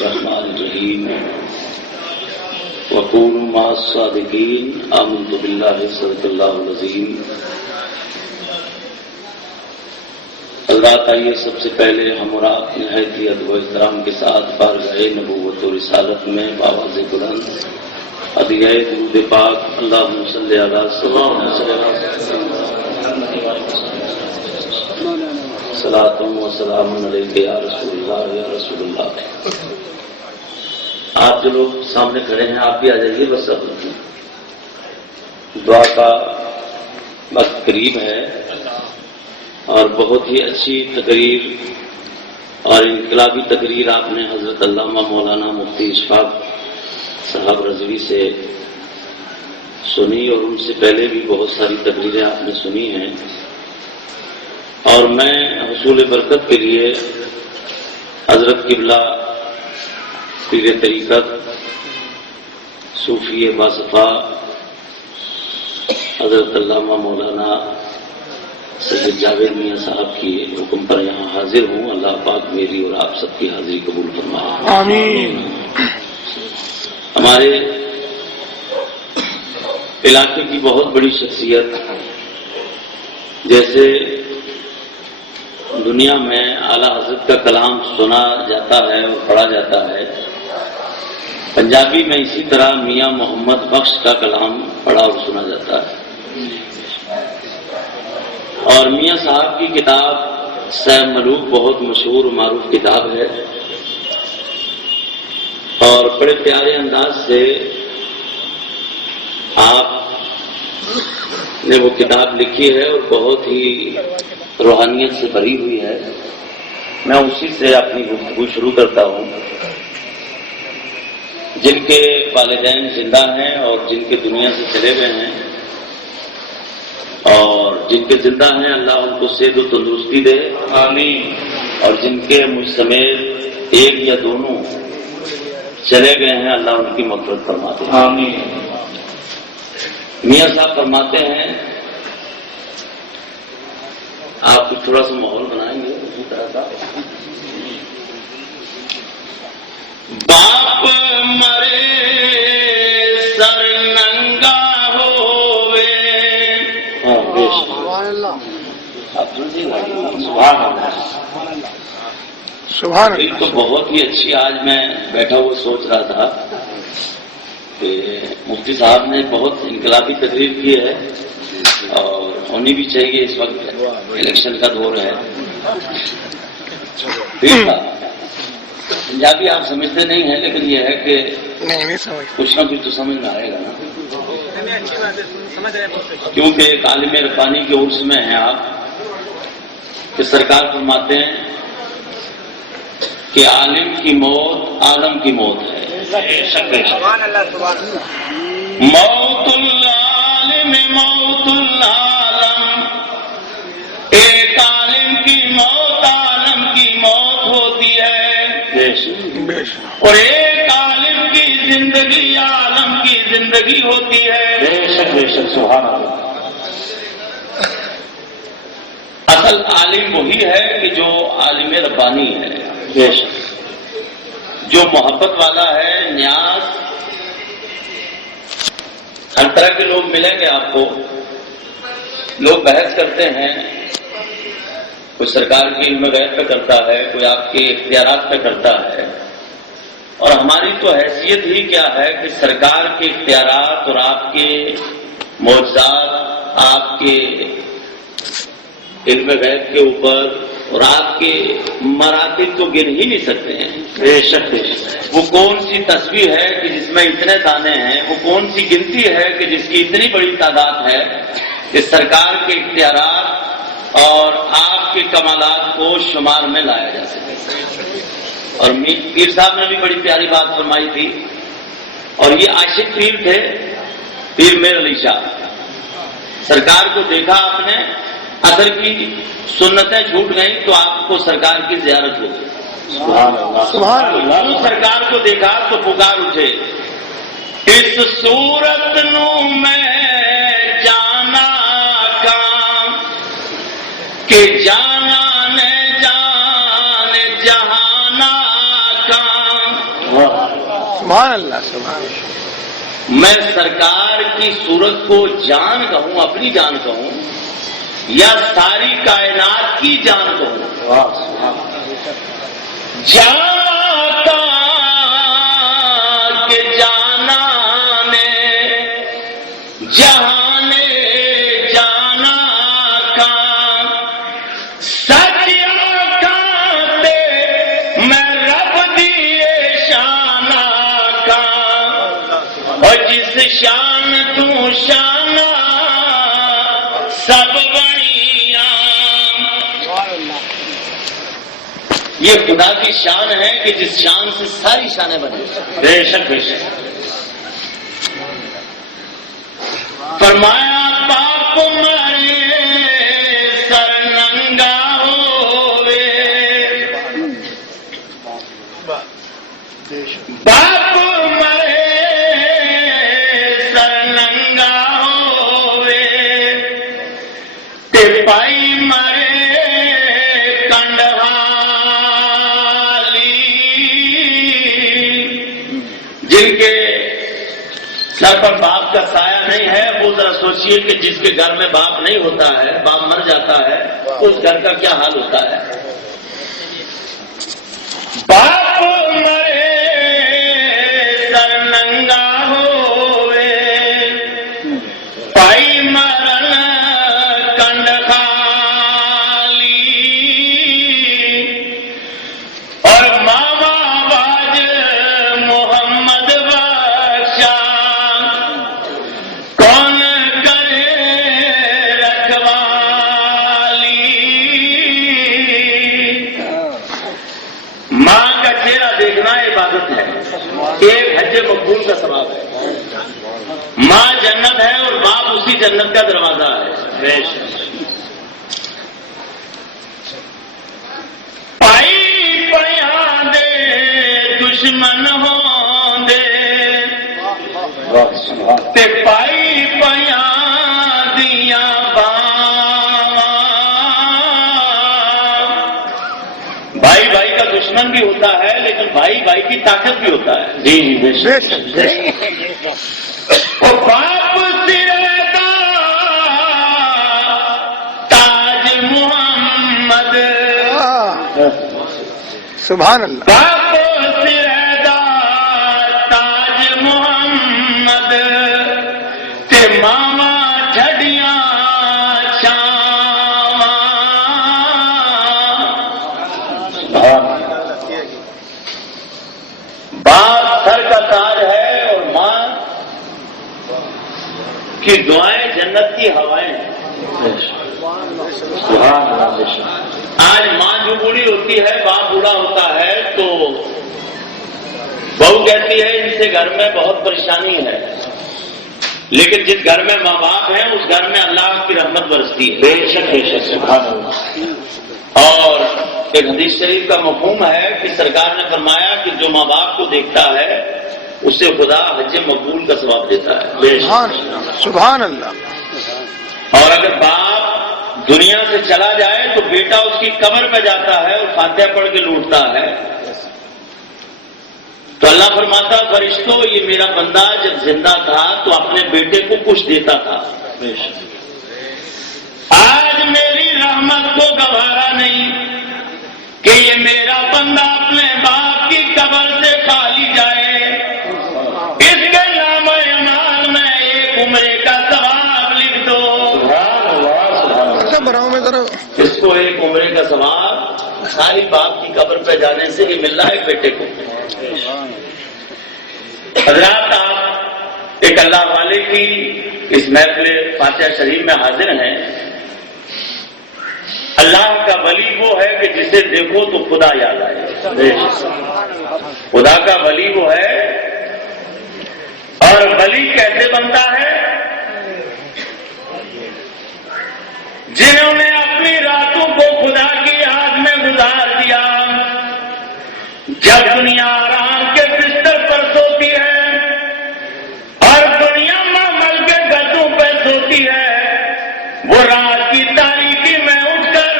الرحمن الرحیم وکونوا مع الصادقین آمنت باللہ صدق اللہ العظیم۔ حضرات آئیے سب سے پہلے ہم اور آپ نہایت ہی ادب و احترام کے ساتھ بارگاہ نبوت و رسالت میں بآواز بلند ہدیہ درود پاک اللہم صلی علی صلاۃ و سلام علیک یا رسول اللہ یا رسول اللہ۔ آپ جو لوگ سامنے کھڑے ہیں آپ بھی آ جائیے، بس اب دعا کا وقت قریب ہے اور بہت ہی اچھی تقریر اور انقلابی تقریر آپ نے حضرت علامہ مولانا مفتی اشفاق صاحب رضوی سے سنی، اور ان سے پہلے بھی بہت ساری تقریریں آپ نے سنی ہیں، اور میں حصول برکت کے لیے حضرت قبلہ پیر طریقت صوفی باصفا حضرت علامہ مولانا سید جاوید میاں صاحب کی حکم پر یہاں حاضر ہوں۔ اللہ پاک میری اور آپ سب کی حاضری قبول فرمائے، آمین۔ ہمارے علاقے کی بہت بڑی شخصیت، جیسے دنیا میں اعلیٰ حضرت کا کلام سنا جاتا ہے اور پڑھا جاتا ہے، پنجابی میں اسی طرح میاں محمد بخش کا کلام پڑھا اور سنا جاتا ہے، اور میاں صاحب کی کتاب سہ ملوک بہت مشہور و معروف کتاب ہے، اور بڑے پیارے انداز سے آپ نے وہ کتاب لکھی ہے اور بہت ہی روحانیت سے بھری ہوئی ہے۔ میں اسی سے اپنی گفتگو شروع کرتا ہوں۔ جن کے والدین زندہ ہیں اور جن کے دنیا سے چلے گئے ہیں، اور جن کے زندہ ہیں اللہ ان کو صحت و تندرستی دے، آمین، اور جن کے مجھ سمیت ایک یا دونوں چلے گئے ہیں اللہ ان کی مغفرت فرماتے ہیں، آمین۔ میاں صاحب فرماتے ہیں، آپ کچھ تھوڑا سا ماحول بنائیں گے اسی طرح کا۔ باپ مرے سر ننگا ہوئے، سبحان اللہ۔ تو بہت ہی اچھی، آج میں بیٹھا ہوا سوچ رہا تھا کہ مفتی صاحب نے بہت انقلابی تقریر کی ہے اور ہونی بھی چاہیے، اس وقت الیکشن کا دور ہے۔ پنجابی آپ سمجھتے نہیں ہیں، لیکن یہ ہے کہ کچھ نہ کچھ تو سمجھ میں آئے گا نا، کیونکہ ایک عالم ربانی کے عرص میں ہیں آپ، کہ سرکار فرماتے ہیں کہ عالم کی موت عالم کی موت ہے، موت العالم موت العالم، ایک عالم کی موت عالم کی موت ہوتی ہے، اور ایک عالم کی زندگی عالم کی زندگی ہوتی ہے، بے شک سبحان اللہ۔ اصل عالم وہی ہے کہ جو عالم ربانی ہے، بے شک، جو محبت والا ہے۔ نیاز ہر طرح کے لوگ ملیں گے آپ کو، لوگ بحث کرتے ہیں، کوئی سرکار کے علم غیب پہ کرتا ہے، کوئی آپ کے اختیارات پہ کرتا ہے، اور ہماری تو حیثیت ہی کیا ہے کہ سرکار کے اختیارات اور آپ کے معجزات، آپ کے علم غیب کے اوپر اور آپ کے مراتب تو گر ہی نہیں سکتے ہیں، بے شک۔ وہ کون سی تصویر ہے کہ جس میں اتنے دانے ہیں، وہ کون سی گنتی ہے کہ جس کی اتنی بڑی تعداد ہے کہ سرکار کے اختیارات اور آپ کے کمالات کو شمار میں لایا جا سکے۔ اور پیر صاحب نے بھی بڑی پیاری بات فرمائی تھی، اور یہ عاشق پیر تھے، پیر میر علی شاہ۔ سرکار کو دیکھا آپ نے، اثر کی سنتیں چھوٹ گئیں تو آپ کو سرکار کی زیارت ہوگی، سبحان اللہ۔ سرکار کو دیکھا تو پکار اٹھے، اس صورت نو میں جانا کام کہ جانا نے جان جہانا کام، سبحان اللہ سبحان اللہ. میں سرکار کی صورت کو جان کہوں، اپنی جان کہوں، یا ساری کائنات کی جان کہوں؟ جاتا کہ جانا نے جہان جانا کا سچ آکاتے میں رب دیے شانہ کا، اور جس شان تو شانہ سب بڑیاں. یہ خدا کی شان ہے کہ جس شان سے ساری شانیں بنی. بے شک بے شک. فرمایا باپ مرے سر ننگا ہوئے، باپ مرے سر ننگا ہوئے، تے پائی مرے کنڈوالی. جن کے سر پر باپ کا سایہ نہیں ہے وہ ذرا سوچئے کہ جس کے گھر میں باپ نہیں ہوتا ہے، باپ مر جاتا ہے، اس گھر کا کیا حال ہوتا ہے. باپ مرے سر ننگا ہوئے، پائی مرن کنڈ خالی، اور ماما باج محمد بخشا کون کرے رکھوالی. ماں کا چہرہ دیکھنا عبادت ہے، ایک حج مقبول کا ثواب ہے. ماں جنت ہے اور باپ اسی جنت کا دروازہ ہے. پائی پڑیا دے دشمن ہوں دے، تے پائی پیا دیا باواں. بھائی بھائی کا دشمن بھی ہوتا ہے لیکن بھائی بھائی کی طاقت بھی ہوتا ہے. جی جی بے شک. اور باپ سردا تاج محمد، سبحان اللہ. باپ سردا تاج محمد، تے ماما جھڑیاں چھاواں. باپ سر کا تاج ہے اور ماں کی دعائیں جنت کی ہوائیں ہیں. آج ماں جو بوڑھی ہوتی ہے، باپ بوڑھا ہوتا ہے تو بہو کہتی ہے ان سے گھر میں بہت پریشانی ہے، لیکن جس گھر میں ماں باپ ہیں اس گھر میں اللہ کی رحمت برستی ہے. بے شک بے شک. سبحان اللہ. اور ایک حدیث شریف کا مفہوم ہے کہ سرکار نے فرمایا کہ جو ماں باپ کو دیکھتا ہے اسے خدا حج مقبول کا ثواب دیتا ہے. بے شک. سبحان اللہ. اور اگر باپ دنیا سے چلا جائے تو بیٹا اس کی قبر پہ جاتا ہے اور فاتحہ پڑھ کے لوٹتا ہے تو اللہ فرماتا فرشتوں یہ میرا بندہ جب زندہ تھا تو اپنے بیٹے کو کچھ دیتا تھا، آج میری رحمت کو گوارا نہیں کہ یہ میرا بندہ اپنے باپ کی قبر سے خالی جائے، اس کے نام اعمال میں ایک عمرے کا ثواب لکھ دو. اس کو ایک عمرے کا ثواب خالی باپ کی قبر پہ جانے سے ہی مل رہا ہے بیٹے کو. حضرات آپ ایک اللہ والے کی اس محفل فاتحہ شریف میں حاضر ہیں. اللہ کا ولی وہ ہے کہ جسے دیکھو تو خدا یاد آئے. خدا کا ولی وہ ہے. اور ولی کیسے بنتا ہے؟ جنہوں نے اپنی راتوں کو خدا کی یاد میں گزار دیا. جب دنیا آرام کے بستر پر سوتی ہے اور دنیا معمل کے گدوں پہ سوتی ہے، وہ رات کی تاریکی میں اٹھ کر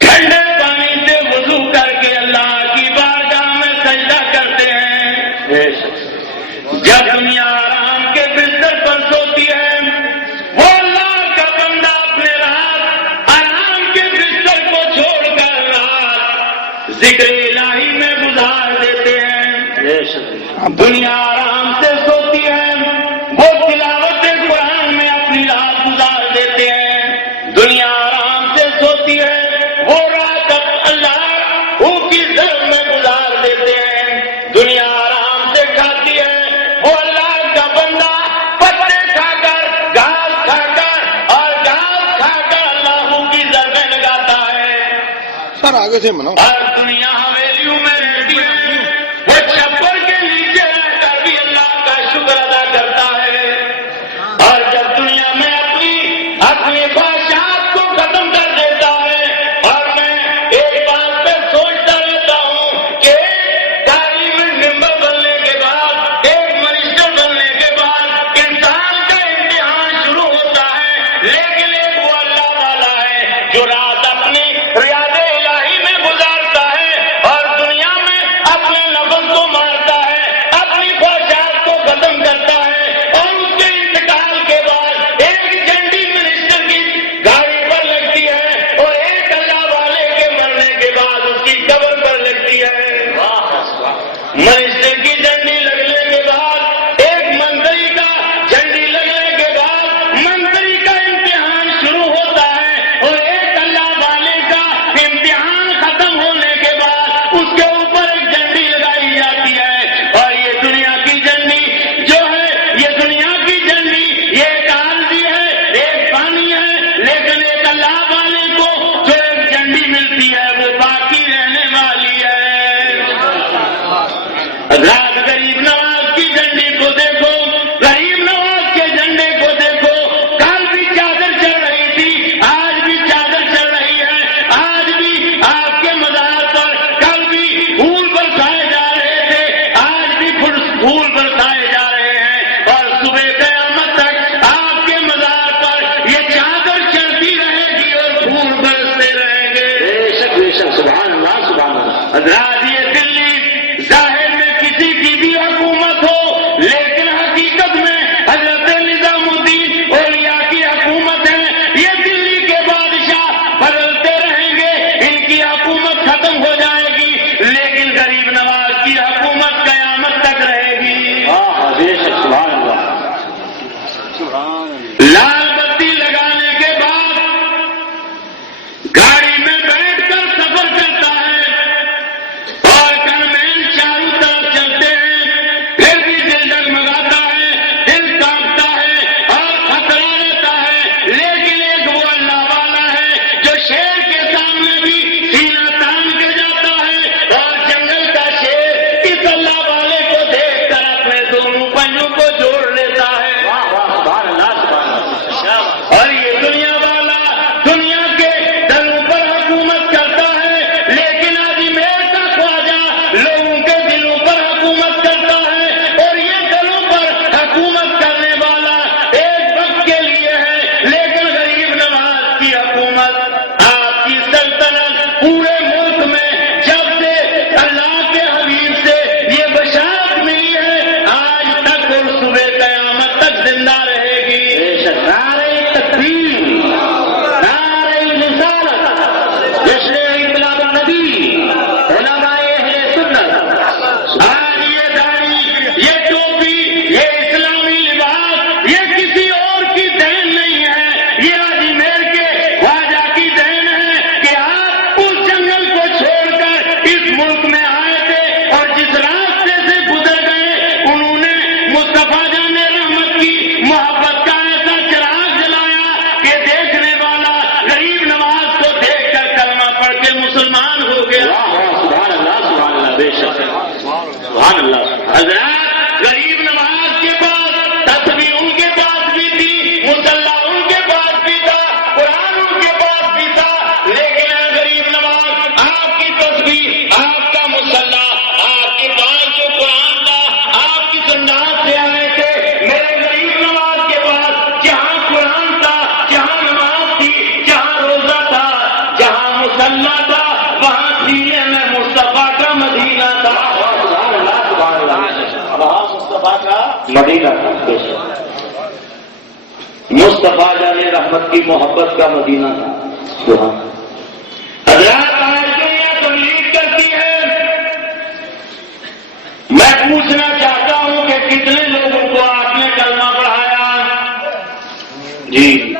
ٹھنڈے پانی سے وضو کر کے اللہ کی بارگاہ میں سجدہ کر جب دنیا آرام کے بستر پر سوتی ہے وہ اللہ کا بندہ اپنے رات آرام کے بستر کو چھوڑ کر رات ذکر الہی میں گزار دیتے ہیں. دنیا آرام سے سوتی ہے وہ تلاوت قرآن میں اپنی رات گزار دیتے ہیں. دنیا آرام سے سوتی ہے وہ رات اللہ کی ضرب میں گزار دیتے ہیں. دنیا آرام سے کھاتی ہے وہ اللہ کا بندہ پتے کھا کر گھاس کھا کر اور گھاس کھا کر اللہ کی ضربیں لگاتا ہے. سر آگے سے منو. اور دنیا حویلیوں میں رہتی ہے وہ چھپر کے نیچے رہ کر بھی اللہ کا شکر ادا کرتا ہے. اور جب دنیا میں اپنی خواہشات کو ختم کر دیتا ہے. اور میں ایک بات پہ سوچتا رہتا ہوں کہ تعلیم ممبر بننے کے بعد ایک منسٹر بننے کے بعد انسان کا امتحان شروع ہوتا ہے. لیکن ایک وہ اللہ والا ہے جو رات اپنی ریاض الہی میں گزارتا ہے اور دنیا میں اپنے نفس کو مارتا ہے اپنی خواہشات کو ختم کرتا ہے. اور اس کے انتقال کے بعد ایک جنڈی منسٹر کی گاڑی پر لگتی ہے اور ایک اللہ والے کے مرنے کے بعد اس کی قبر پر لگتی ہے. منسٹر کی جھنڈی لگنے کے بعد ایک منتری کا جھنڈی لگنے کے بعد منتری کا امتحان شروع ہوتا ہے اور ایک اللہ والے کا امتحان ختم ہونے کے بعد اس کے اوپر ایک جھنڈی لگائی جاتی ہے. اور یہ دنیا کی جھنڈی جو ہے یہ دنیا کی جھنڈی یہ ایک عارضی ہے ایک فانی ہے. لیکن ایک اللہ والے کو جو ایک جھنڈی ملتی ہے وہ باقی رہنے والی ہے. رات غریب نواز کی جھنڈی کو دیکھو غریب نواز کے جھنڈے کو دیکھو. کل بھی چادر چل رہی تھی آج بھی چادر چل رہی ہے. آج بھی آپ کے مزار پر کل بھی پھول برسائے جا رہے تھے آج بھی پھول برسائے جا رہے ہیں. اور صبح قیامت تک آپ کے مزار پر یہ چادر چلتی رہے گی اور پھول برستے رہیں گے. بے شک سبحان اللہ سبحان اللہ. حضرات یہ دلی ظاہر میں کسی کی بھی حکومت ہو لیکن حقیقت میں حضرت نظام الدین اولیاء کی حکومت ہے. یہ دلی کے بادشاہ بدلتے رہیں گے ان کی حکومت ختم ہو جائے گی لیکن غریب نواز کی حکومت قیامت تک رہے گی. لال بتی لگانے کے بعد گاڑی میں بیٹھ کر سفر کرتا ہے اور کنوین چاروں طرف چلتے ہیں پھر بھی دل ڈگمگاتا ہے دل کانپتا ہے اور خطرہ رہتا ہے. لیکن ایک وہ اللہ والا ہے جو شیر کے سامنے بھی سینہ تان کے جاتا ہے اور جنگل کا شیر اس اللہ والے کو دیکھ کر اپنے دونوں پنجوں کو جوڑ لیتا ہے. اور یہ دنیا والا دنیا کے دلوں پر حکومت کرتا ہے لیکن اجمیر کا خواجہ لوگوں کے دلوں پر حکومت کرتا ہے. اور یہ دلوں پر حکومت کرنے والا ایک وقت کے لیے ہے لیکن غریب نواز کی حکومت آپ کی سلطنت پورے ملک میں جب سے اللہ کے حبیب سے یہ بشارت ملی ہے آج تک اور صبح قیامت تک زندہ رہے گی. نعرہ تکبیر نعرہ رسالت جشن انقلاب النبی علماء اہل سنت. آج یہ داڑھی یہ ٹوپی یہ اسلامی لباس یہ کسی اور کی دین نہیں ہے یہ اجمیر کے خواجہ کی دین ہے کہ آپ اس جنگل کو چھوڑ کر اس ملک میں آئے تھے اور جس راستے سے گزر گئے انہوں نے مصطفیٰ جان رحمت کی محبت کا ایسا چراغ جلایا کہ دیکھنے والا غریب نواز کو دیکھ کر کلمہ پڑھ کے مسلمان ہو گیا. سبحان اللہ سبحان اللہ. بے شک سبحان اللہ. حضرات غریب نواز کے پاس تسبیح ان کے پاس بھی تھی مصلی ان کے پاس بھی تھا قرآن ان کے پاس بھی تھا لیکن غریب نواز آپ کی تسبیح آپ کا مصلی آپ کے پاس جو قرآن تھا آپ کی سنت سے آئے تھے. میرے غریب نواز کے پاس جہاں قرآن تھا جہاں نماز تھی جہاں روزہ تھا جہاں مصلی تھا وہاں سینے میں مصطفیٰ کا مدینہ تھا. سبحان اللہ سبحان اللہ. مصطفیٰ کا مدینہ تھا. مصطفیٰ جان رحمت کی محبت کا مدینہ تھا. حضرات آج دنیا تبلیغ کرتی ہے. میں پوچھنا چاہتا ہوں کہ کتنے لوگوں کو آپ نے کلمہ پڑھایا؟ جی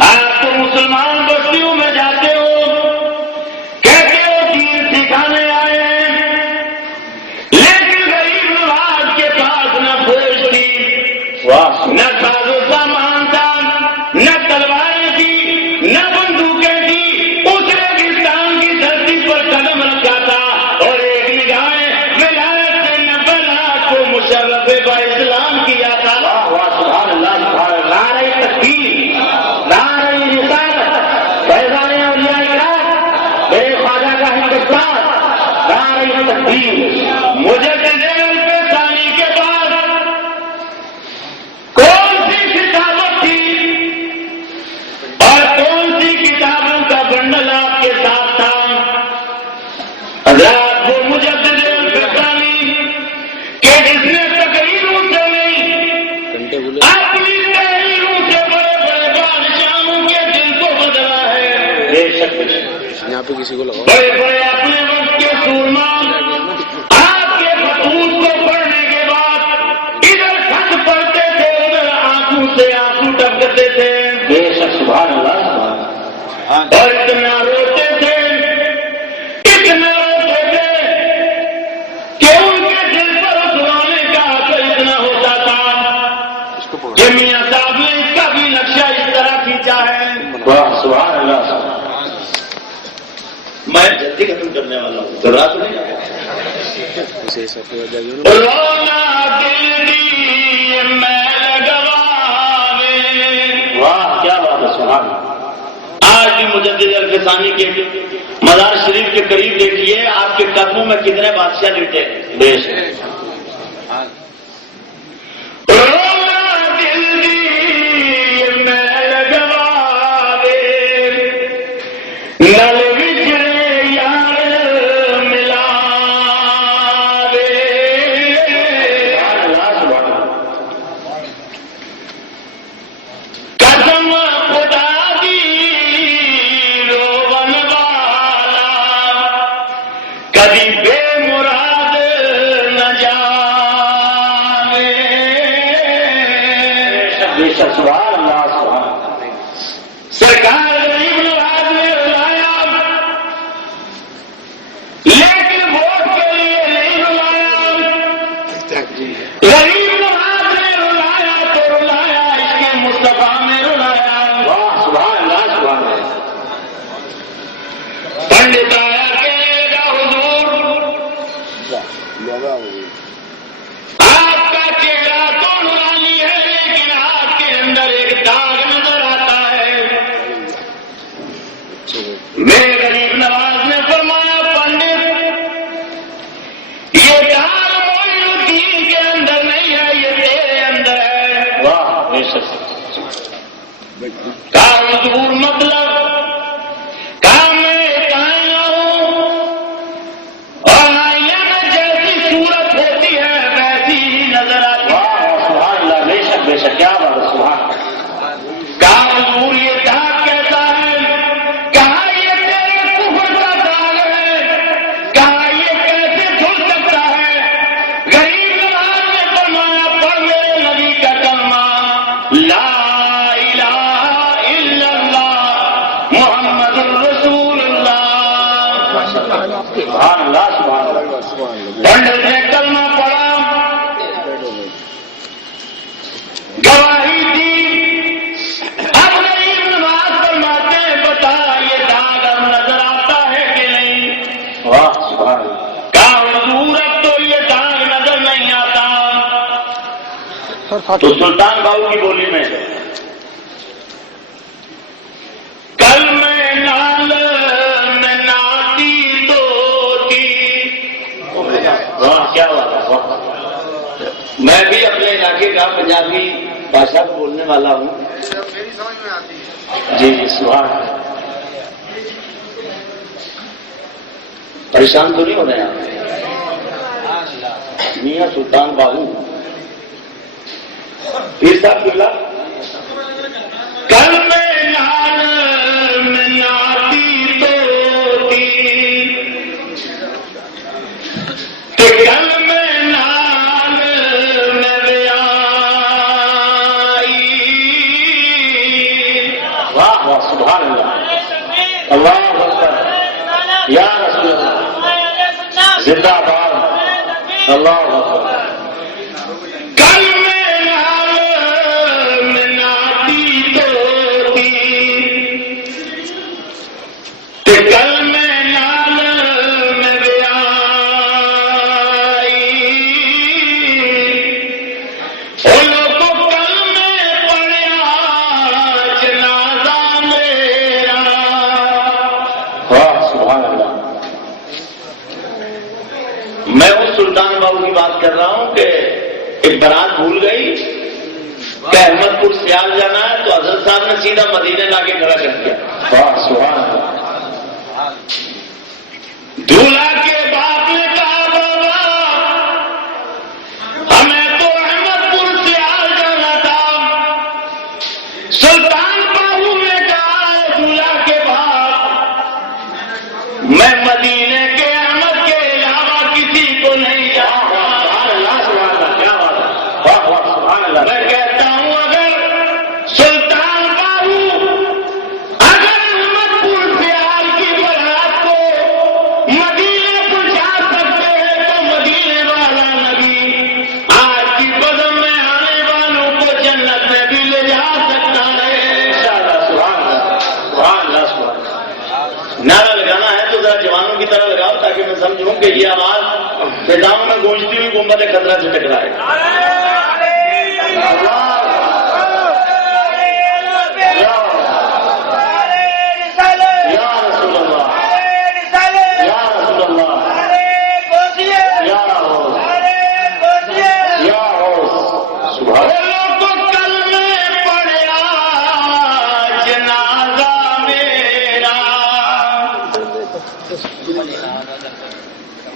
آپ تو مسلمان بستیوں میں جاتے ہو، کہتے ہو دین سکھانے آئے ہیں، لیکن غریب نواز کے پاس نہ فوج تھی، نہ ساز و سامان تھا، نہ تلواریں تھی، نہ بندوقیں تھی. اس ریگستان کی دھرتی پر قدم رکھا تھا اور ایک نگاہ ولایت سے 90 لاکھ کو مشرف با اسلام کیا تھا. سبحان اللہ سبحان اللہ. نعرہ تکبیر، نعرہ رسالت، فیضان اولیاء کرام، میرے خواجہ کا ہندوستان، نعرہ تکبیر. مجدد الفسانی کے بعد کون سی کتابیں تھی اور کون سی کتابوں کا بنڈل آپ کے ساتھ تھا؟ حضرات وہ مجدد الفسانی کہ جس نے تقریروں سے نہیں اپنی تحریروں سے بڑے بڑے بادشاہوں کے دل کو بدلا ہے. بے شک یہاں پہ کسی کو لگاؤ. بڑے بڑے اپنے وقت کے سورما آپ کے خطوط کو پڑھنے کے بعد ادھر خط پڑھتے تھے، ادھر آنکھوں سے آنسو ٹپکتے تھے. بے شک سبحان اللہ سبحان اللہ. اور اتنا روتے تھے، اتنا روتے تھے کہ ان کے دل پر سنانے کا اثر اتنا ہوتا تھا کہ میاں صاحب نے اس کا بھی نقشہ اس طرح کھینچا ہے. سبحان اللہ. میں جلدی ختم کرنے والا ہوں، تو رات نہیں واہ کیا بات ہے. سبحان اللہ. آج بھی مجدد الفسانی کے مزار شریف کے قریب دیکھیے آپ کے قدموں میں کتنے بادشاہ لیٹے ہیں. بے شک سرکار غریب نواز نے رلایا، لیکن ووٹ کے لیے نہیں رلایا. غریب نواز نے رلایا تو رلایا اس کے مصطفیٰ میں رلایا. سبحان اللہ سبحان اللہ. پنڈت آیا کہے گا حضور آپ کا چہرہ تو نورانی ہے، لیکن آپ کے اندر ایک داغ نظر آتا ہے. میرے غریب نواز نے فرمایا پنڈت یہ داغ معین الدین کے اندر نہیں ہے، یہ تیرے اندر ہے. واہ بے شک. کہا حضور مطلب؟ کہا میں ایک آئینہ ہوں اور آئینے میں جیسی صورت ہوتی ہے ویسی ہی نظر آتی ہے. سبحان اللہ. بے شک بے شک. کیا بات ہے. سبحان. کہا حضور یہ داغ کیسا ہے؟ کہا یہ تیرے کفر کا داغ ہے. کہا یہ کیسے دھل سکتا ہے؟ غریب نواز نے فرمایا پڑھ میرے نبی کا کلمہ لا الہ الا اللہ محمد رسول اللہ. سبحان اللہ سبحان اللہ. پنڈت نے کلمہ پڑھا، گواہی دی. اب غریب نواز فرماتے ہیں بتا یہ داغ اب نظر آتا ہے کہ نہیں؟ واہ سبحان اللہ. کہا حضور اب تو یہ داغ نظر نہیں آتا. تو سلطان باؤ کی بولی میں کل میں نال میں ناتی تو تھی. واہ کیا بات ہے. واہ. میں بھی اپنے علاقے کا پنجابی بھاشا بولنے والا ہوں. جی جی سبحان اللہ. پریشان تو نہیں ہو رہے ہیں آپ؟ میاں سلطان باہو پیر صاحب قبلہ کل میں ناتی توتی کہ کل میں نال میں آئی. واہ واہ سبحان اللہ اللہ اکبر یا رسول اللہ زندہ باد اللہ اکبر. کل میں نال میں ناتی توتی کہ کل میں نال میں آئی. او لوگوں کل میں پڑھیا جنازہ میرا. واہ سبحان اللہ. میں اس سلطان باہو کی بات کر رہا ہوں کہ ایک بارات بھول گئی کہ احمد پور سیال جانا ہے تو حضرت صاحب نے سیدھا مدینے لا کے کھڑا کر دیا. واہ سبحان اللہ. دولہا کے باپ نے کہا بابا ہمیں تو احمد پور سیال جانا تھا. سلطان باہو نے کہا دولہا کے باپ میں مدینے کے احمد کے علاوہ کسی کو نہیں جانتا. میں کہتا ہوں اگر سلطان باہو اگر احمد پور سیال کی بارات کو مدینے پہنچا سکتے ہیں تو مدینے والا نبی آج کی بدم میں آنے والوں کو جنت میں بھی لے جا سکتا ہے. نعرہ لگانا ہے تو ذرا جوانوں کی طرح لگاؤ تاکہ میں سمجھوں کہ یہ آواز فضاؤں میں گونجتی ہوئی گنبد خضرا سے ٹکرائے.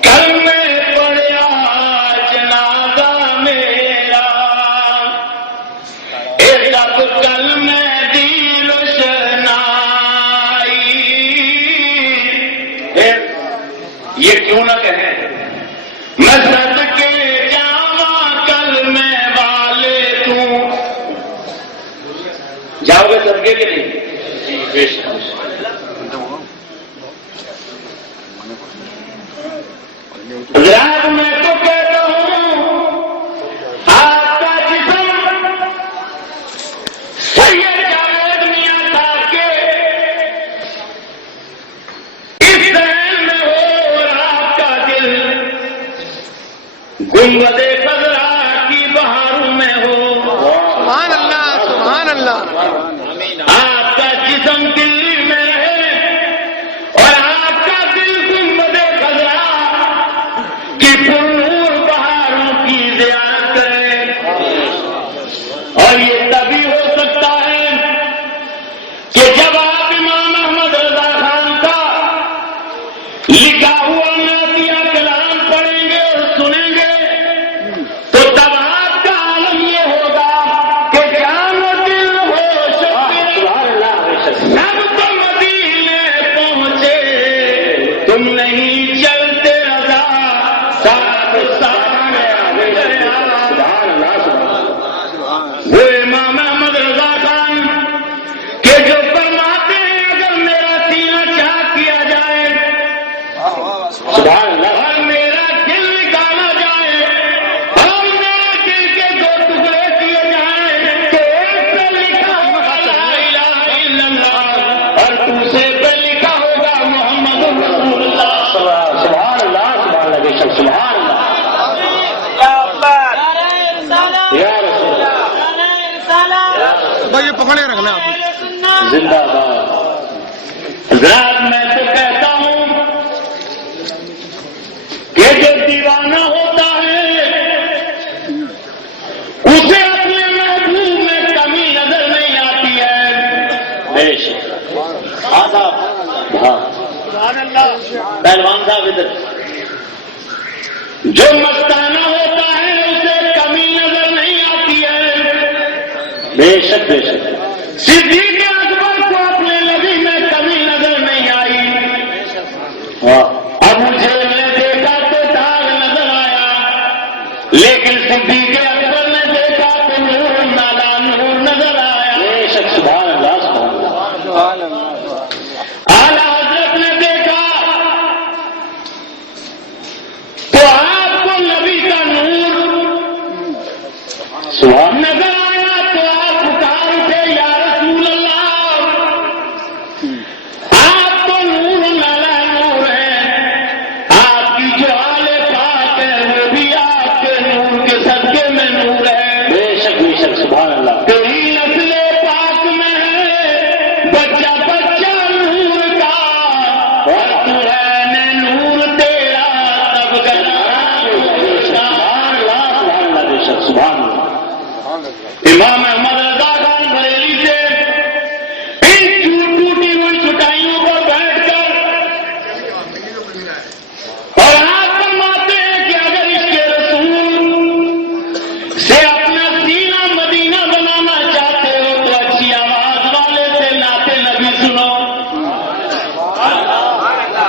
کل میں پڑھیا جنازہ میرا ایک کل میں دل شنائی. یہ کیوں نہ کہیں میں صدقے جاواں کل میں والے توں. جاؤ گے صدقے کے نہیں؟ رات میں تو کہتا ہوں آپ کا جسم سید جاوید میاں صاحب کے اس ذہن میں ہو اور آپ کا دل گنبد خضرا کی بہاروں میں ہو. سبحان اللہ سبحان اللہ. آپ کا جسم دلی میں رہے اور آپ کا دل گنبد خضرا کی پرنور بہاروں کی زیارت کرے. اور یہ تبھی ہو سکتا ہے کہ جب آپ امام احمد رضا خان کا لکھا ہوا نعتیہ کلام پڑھیں گے اور سنیں گے تو تب آپ کا عالم یہ ہوگا کہ جان و دل ہو سب تو مدینے پہنچے تم نہیں چلتے رضا ساتھ وہ امام احمد رضا خان کہ جو فرماتے ہیں اگر میرا سینہ چاک کیا جائے اور میرا دل نکالا جائے اور میرے دل کے دو ٹکڑے کیے جائیں تو ایک پہ لکھا ہوگا لا الہ الا اللہ اور دوسرے پہ لکھا ہوگا محمد رسول اللہ. سبحان اللہ سبحان اللہ بے شک سبحان اللہ. یا رسول اللہ بھائی یہ پکڑے رکھنا آپ. زندہ باد. حضرات میں تو کہتا ہوں کہ جو دیوانہ ہوتا ہے اسے اپنے محبوب میں کمی نظر نہیں آتی ہے. بے شک. ہاں صاحب. ہاں پہلوان صاحب ادھر. جو مستانہ ہوتا بے شک بے شک. صدیق اکبر کو اپنے نبی میں کمی نظر نہیں آئی. ابو جہل نے دیکھا تو داغ نظر آیا، لیکن صدیق اکبر نے دیکھا تو نور نالا نور نظر آیا. بے شک سبحان اللہ سبحان اللہ. اعلیٰ حضرت نے دیکھا تو آپ کو نبی کا نور نظر آیا تو آپ پکار اٹھے یا رسول اللہ. آپ تو نور نالا نور ہے، آپ کی جو آل پاک ہے وہ بھی آپ کے نور کے صدقے میں نور ہے. بے شک سبحان اللہ. تیری نسل پاک میں ہے بچہ بچہ نور کا، اور تو ہے نور تیرا تب گلا. سبحان اللہ بے شک سبحان اللہ. امام احمد رضا خان بریلی سے ان ٹوٹی ہوئی چٹائیوں پر بیٹھ کر اور آپ فرماتے ہیں کہ اگر اس کے رسول سے اپنا سینہ مدینہ بنانا چاہتے ہو تو اچھی آواز والے سے نعت نبی سنو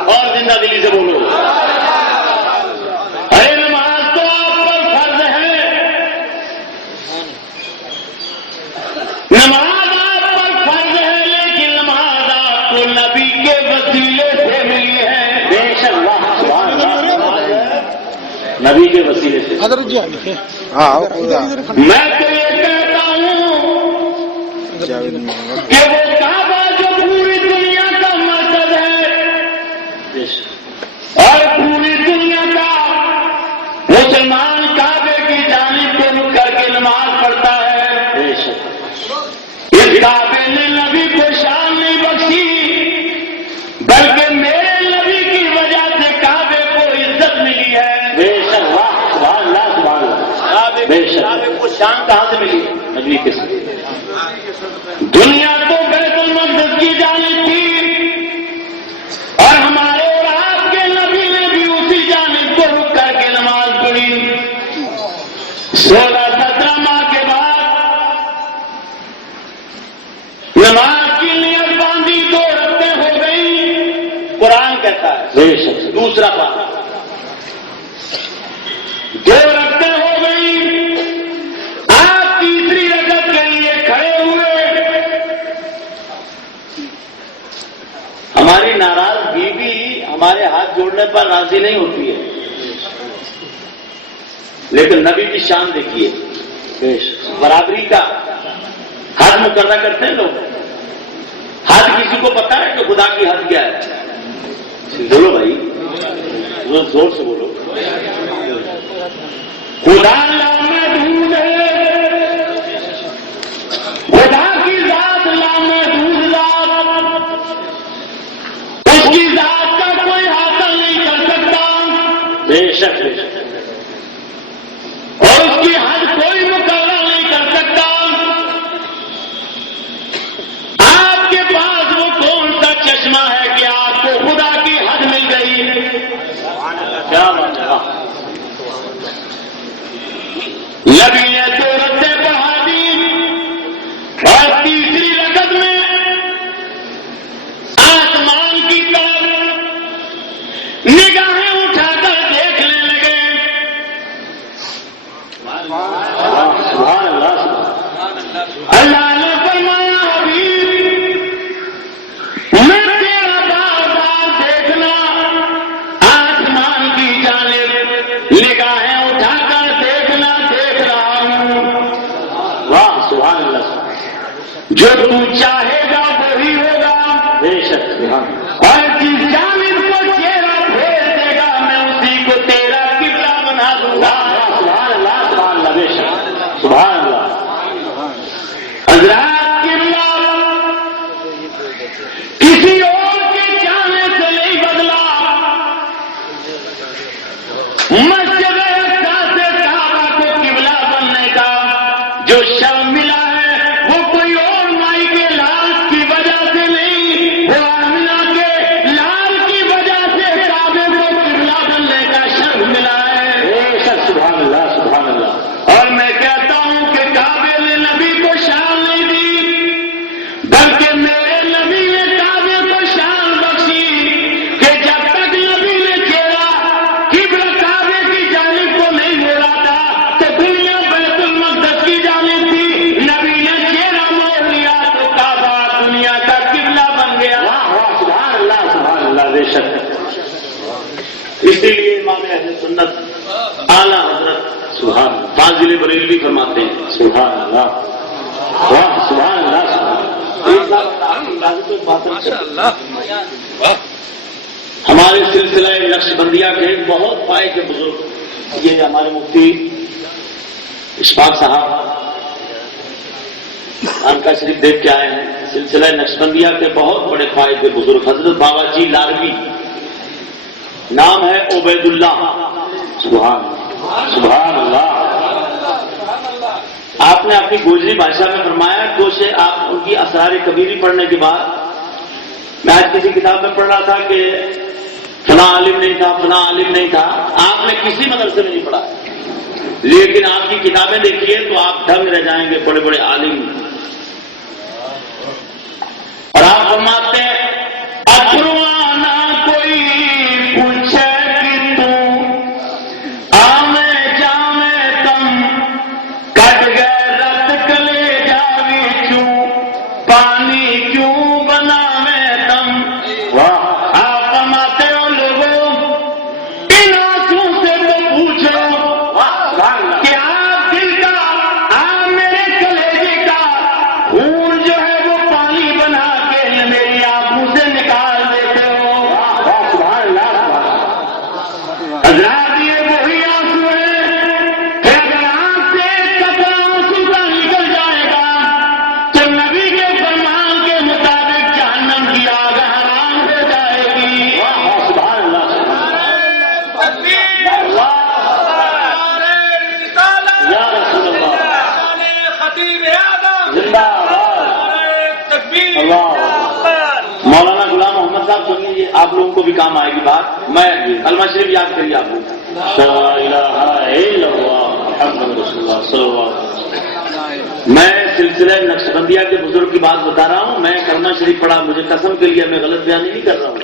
اور زندہ دلی سے بولو. ارے نماز تو آپ پر فرض ہے، نماز آپ پر فرض ہے، لیکن نماز آپ کو نبی کے وسیلے سے ملی ہے. بے شک اللہ سبحان اللہ. نبی کے وسیلے سے. حضرت جی میں تو یہ کہتا ہوں کہ وہ کعبہ جو پوری دنیا کا مرکز ہے اور پوری دنیا کا مسلمان کعبے کی جانب کو رک کر کے نماز پڑھتا ہے. اس کعبے نے نبی کو شان نہیں بخشی، بلکہ میرے نبی کی وجہ سے کعبے کو عزت ملی ہے. بے شک سبحان اللہ سبحان اللہ. کعبے کو شان کہاں سے ملی؟ نبی کے ساتھ. دنیا تو بیت المقدس کی جانب تھی اور ہمارے اور آپ کے نبی نے بھی اسی جانب کو رک کر کے نماز پڑھی. 16-17 ماہ کے بعد نماز کی نیت باندھی، 2 رکعتیں ہو گئی. قرآن کہتا ہے دوسرا بات 2 رکعتیں ہو گئی. آپ تیسری رکعت کے لیے کھڑے ہوئے. ہماری ناراض بیوی ہمارے ہاتھ جوڑنے پر راضی نہیں ہوتی ہے، لیکن نبی کی شان دیکھیے. برابری کا حد مقررہ کرتے ہیں لوگ. حد کسی کو پتا ہے کہ خدا کی حد کیا ہے؟ بولو بھائی، زور سے بولو. خدا لامحدود ہے، خدا کی ذات لامحدود ذات، اس کی ذات کا کوئی حاصل نہیں کر سکتا. بے شک اور اس کی حد کوئی مقرر نہیں کر سکتا. آپ کے پاس وہ کون سا چشمہ ہے کہ آپ کو خدا کی حد مل گئی؟ کیا بات ہے. نبی نے 2 رکعتیں پڑھا دی اور تیسری رکعت میں آسمان کی طرف نگاہیں اٹھا کر دیکھنے لگے. سبحان اللہ. اللہ نے فرمایا حبیب میں تیرا بار بار دیکھنا آسمان کی جانب نگاہیں اٹھا کر دیکھنا دیکھ رہا ہوں. واہ سبحان اللہ. جو تو چاہے گا وہی ہوگا. بے شک. اور جس جانب کو چہرہ پھیر دے گا میں اسی کو تیرا قبلہ بنا دوں گا. سبحان اللہ سبحان اللہ. بے شک سبحان اللہ. حضرات قبلہ کسی اور کے چاہنے سے نہیں بدلا. مسجد اقصی سے کعبہ کو قبلہ بننے کا جو شرف ملا ہے وہ کوئی اور مائی کے لاش کی وجہ سے نہیں، وہ آمنہ کے سبحان اللہ. فاضل بریلوی فرماتے ہیں سبحان اللہ. واہ سبحان اللہ. ہمارے سلسلہ نقش بندیہ کے بہت پائے کے بزرگ یہ ہمارے مفتی اشفاق صاحب خانقاہ شریف دیکھ کے آئے ہیں. سلسلہ نقش بندیہ کے بہت بڑے پائے کے بزرگ حضرت بابا جی لاروی نام ہے عبید اللہ. سبحان سبحان اللہ. آپ نے اپنی گوجری بھاشا میں فرمایا کچھ آپ ان کی اسرار کبیری پڑھنے کے بعد میں آج کسی کتاب میں پڑھ رہا تھا کہ فلاں عالم نہیں تھا فلاں عالم نہیں تھا. آپ نے کسی مدرسے میں نہیں پڑھا لیکن آپ کی کتابیں دیکھیے تو آپ دنگ رہ جائیں گے بڑے بڑے عالم. اور آپ فرماتے ہیں اپروانا کوئی پوچھے کہ تو آمے جامے تم کٹ گئے رت کلے جاوی چوں پانی کیوں بنا میں تم. آپ فرماتے ہو لوگوں ان آنکھوں سے تو پوچھو کہ آپ دل کا آپ میرے کلیجے کا خون جو ہے وہ پانی بنا کے میری آنکھوں سے نکال دیتے ہو. حضرات یہ وہی آنسو ہے کہ اگر آنکھ سے قطرہ آنسو کا نکل جائے گا تو نبی کے فرمان کے مطابق جہنم کی آگ حرام ہو جائے گی. سبحان اللہ. یا رسول اللہ زندہ آباد. اللہ. مولانا غلام محمد صاحب سن لیجیے آپ لوگوں کو بھی کام آئے گی بات. میں کلمہ شریف یاد کریے آپ لوگ. لا الہ الا اللہ محمد رسول اللہ صلی اللہ علیہ وسلم. میں سلسلہ نقش بندیہ کے بزرگ کی بات بتا رہا ہوں. میں کلمہ شریف پڑھا مجھے قسم کے لیے میں غلط بیان نہیں کر رہا ہوں.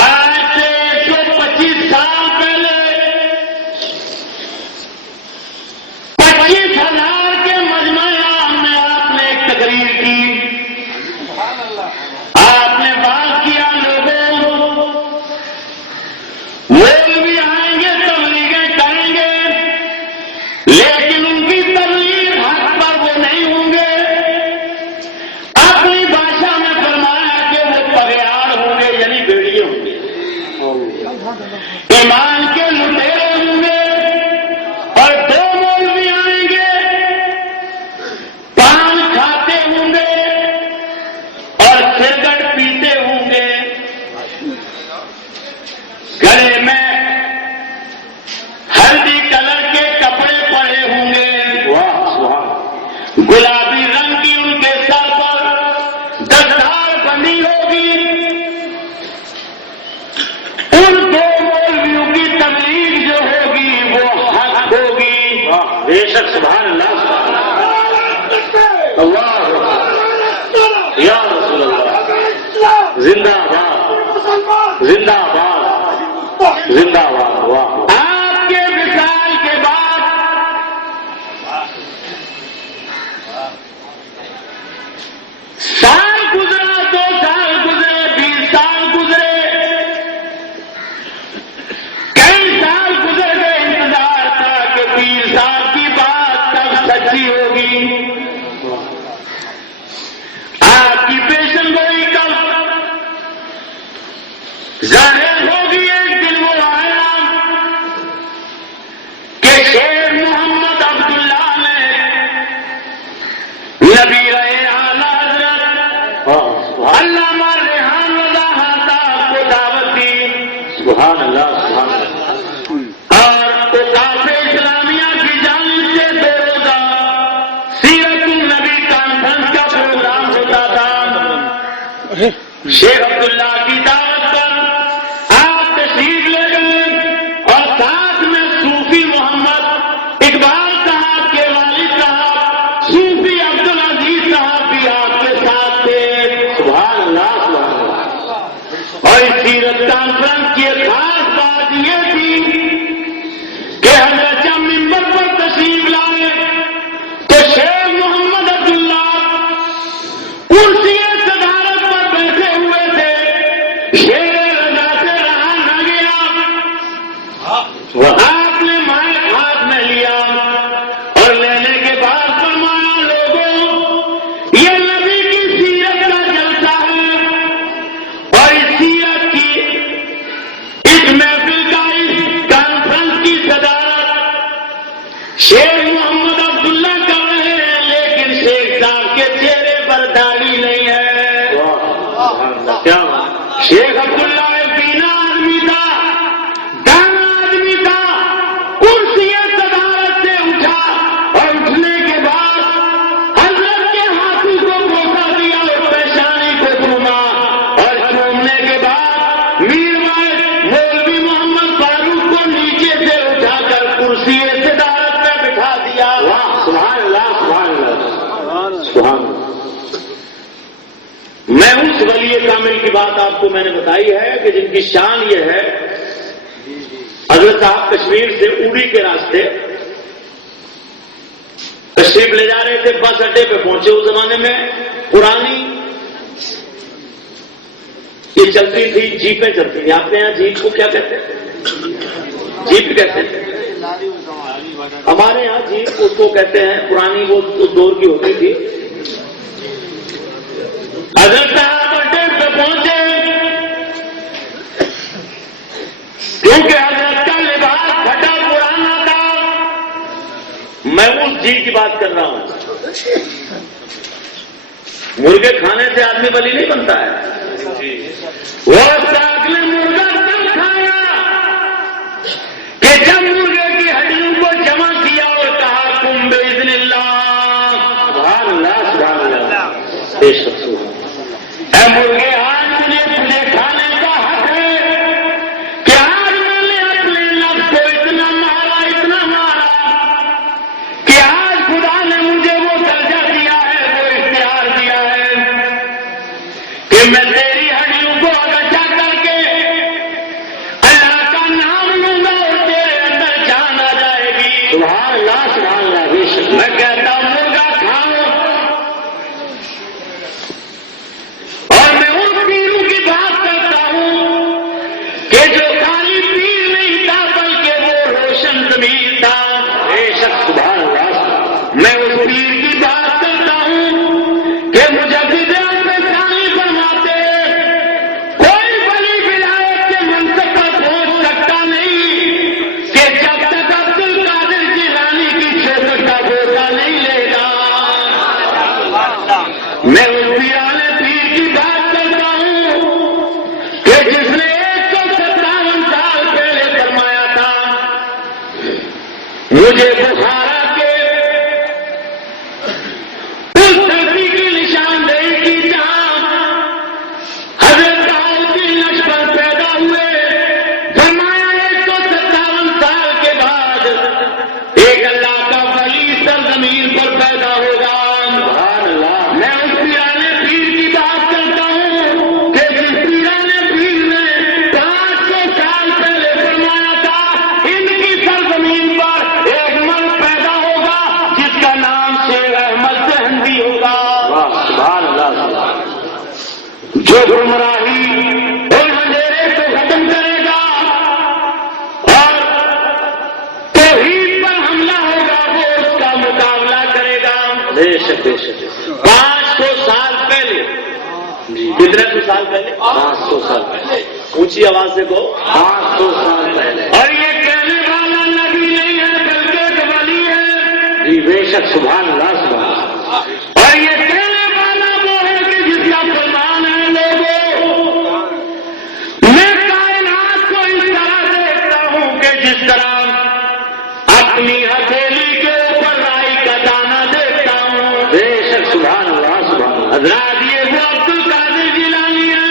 آج سے 125 سال پہلے 25,000 کے مجمع عام میں آپ نے ایک تقریر کی. آپ نے بات کیا لوگوں مولوی آئیں گے تبلیغیں کریں گے لیکن ان کی تبلیغ حق پر وہ نہیں ہوں گے. اپنی بھاشا میں فرمایا کہ وہ بغیار ہوں گے یعنی بھیڑیے ہوں گے. ایمان کے لٹیرے ہوں گے. اور 2 مولوی آئیں گے پان کھاتے ہوں گے اور سگریٹ پیتے ہوں گے. گلے میں ہلدی کلر کے کپڑے پڑے ہوں گے. گلابی رنگ کی ان کے سر پر دستار بندی ہوگی. ان 2 مولویوں کی تبلیغ جو ہوگی وہ حق ہوگی. بے شک. سبحان اللہ. اللہ یا رسول اللہ. زندہ باد زندہ باد زندہ باد. واہ. آپ کے وصال کے بعد سال گزرا 2 سال گزرے 20 سال گزرے کئی سال گزر گئے. انتظار تھا کہ 20 سال کی بات تب سچی ہوگی. آپ کی پیشن گوئی کب ظاہر ہوگی. ایک دن وہ آیا کہ شیر محمد عبداللہ نے نبی رہے اعلی حضرت علامہ ریحان رضا صاحب کو دعوت دی. سبحان اللہ. سبحان اللہ. اور اوقاف اسلامیہ کی جانب سے 2 روزہ سیرت النبی کانفرنس کا پروگرام ہوتا تھا. شیخ عبداللہ کی دعوت پر آپ تشریف لے گئے اور ساتھ میں صوفی محمد اقبال صاحب کے والد صاحب صوفی عبدالعزیز صاحب بھی آپ کے ساتھ تھے. سبحان اللہ. سبحان اللہ. اور اس سیرت کانفرنس کی ایک خاص بات یہ تھی کہ حضرت جب ممبر پر تشریف لائے تو شیخ محمد عبداللہ کرسی صدارت پر بیٹھے ہوئے تھے. شیر رضا سے رہا نہ گیا. آپ نے مائک ہاتھ شیخ محمد عبداللہ کر رہے ہیں لیکن شیخ صاحب کے چہرے پر داڑھی نہیں ہے. کیا شیخ عبداللہ ایک بینا آدمی تھا, دانا آدمی تھا. کرسی صدارت سے اٹھا اور اٹھنے کے بعد حضرت کے ہاتھوں کو بوسہ دیا اور پیشانی کو چوما اور چومنے کے بعد میروائی مولوی محمد فاروق کو نیچے سے اٹھا کر کرسی صدارت میں بٹھا دیا. سبحان اللہ سبحان اللہ سبحان اللہ. میں اس ولی کامل کی بات آپ کو میں نے بتائی ہے کہ جن کی شان یہ ہے. حضرت صاحب کشمیر سے اوڑی کے راستے تشریف لے جا رہے تھے, بس اڈے پہ پہنچے. اس زمانے میں پرانی یہ چلتی تھی, جیپیں چلتی تھی. آپ کے یہاں جیپ کو کیا کہتے ہیں؟ جیپ کہتے ہیں. ہمارے یہاں جیپ اس کو کہتے ہیں, پرانی وہ دور کی ہوتی تھی. حضرت صاحب اڈے پہ پہنچے کیونکہ حضرت کا لباس پھٹا پرانا تھا. میں اس جیل کی بات کر رہا ہوں. مرغے کھانے سے آدمی ولی نہیں بنتا ہے. وہ ساتھ نے مرغا تب کھایا کہ جب مرغے کی ہڈیوں کو جمع کیا اور کہا تم باذن اللہ. سبحان اللہ سبحان اللہ. اے مرغے, آج تجھے کھانے کا حق ہے کہ آج میں نے اپنے نفس کو اتنا مارا کہ آج خدا نے مجھے وہ درجہ دیا ہے, وہ اختیار دیا ہے کہ میں تیری ہڈیوں کو اگچا کر کے اللہ کا نام لوں گا اور تیرے اندر جان آ جائے گی. سبحان اللہ سبحان اللہ. میں کہتا ہوں مرغا کھاؤ. اور میں ان پیروں کی بات کرتا ہوں کہ جو خالی پیر نہیں تھا بلکہ وہ روشن ضمیر تھا. بے شک سبحان اللہ. میں اس پیر کی بات کرتا ہوں کہ مجدد میں ثانی فرماتے کوئی ولی ولایت کے منصب پر پہنچ سکتا نہیں کہ جب تک عبد القادر جیلانی کی چوکٹ کا بوسہ نہیں لے گا. میں اس پیرانے پیر کی بات کرتا ہوں کہ جس نے 157 سال پہلے فرمایا تھا مجھے بخارا کے اس دھرتی کی نشاندہی کی جہاں حضرت داؤد کی لشکر پیدا ہوئے. فرمایا 157 سال کے بعد ایک اللہ کا ولی سرزمین پر پیدا ہوگا. میں اس پیرانے پیر کی بات کرتا ہوں کہ جس پیرانے پیر نے 500 سال پہلے فرمایا تھا ان کی سرزمین پر ایک مرد پیدا ہوگا جس کا نام شیخ احمد سہندی ہوگا. سبحان اللہ. جو گمراہی اور اندھیرے کو ختم کرے گا اور توحید پر حملہ ہوگا وہ اس کا مقابلہ کرے گا. 500 سال پہلے. کتنے سال پہلے؟ 500 سال پہلے. اونچی آواز سے کہو 500 سال پہلے. اور یہ کہنے والا نبی نہیں ہے بلکہ ایک ولی ہے. جی بے شک سبحان اللہ سبحان اللہ. اور یہ کہنے والا وہ ہے کہ جس کا فرمان ہے لوگوں میں کائنات کو اس طرح دیکھتا ہوں کہ جس طرح اپنی ہتھیلی کے اوپر رائی کا دانہ دیکھتا ہوں. بے شک سبحان اللہ سبحان اللہ. حضرات یہ وہ عبد القادر جیلانی ہے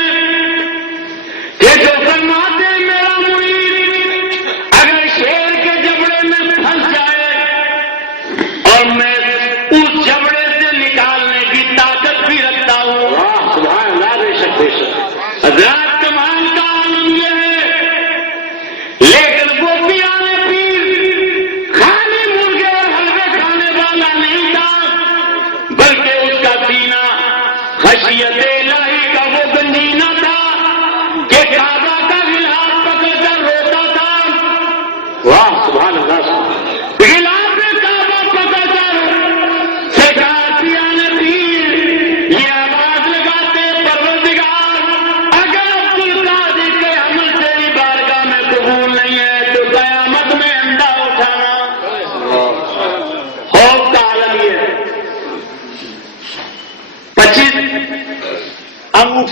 کہ جو فرماتے ہیں میرا مرید اگر شیر کے جبڑے میں پھنس جائے اور میں اس جبڑے سے نکالنے کی طاقت بھی رکھتا ہوں. سبحان اللہ. بے شک بے شک. حضرات کمال کا عالم یہ ہے لیکن وہ پیرانے پیر خالی مرغے اور حلوے کھانے والا نہیں تھا بلکہ اس کا سینہ خشیت الہی کا وہ گنجینہ تھا کہ کعبہ کا غلاف پکڑ کر روتا تھا. واہ سبحان اللہ. غلاف کعبہ پکڑ کر پیرانے پیر یہ آواز لگاتے پروردگار اگر عبد القادر کے عمل تیری بارگاہ میں قبول نہیں ہے تو قیامت میں انڈا اٹھانا.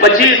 25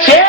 6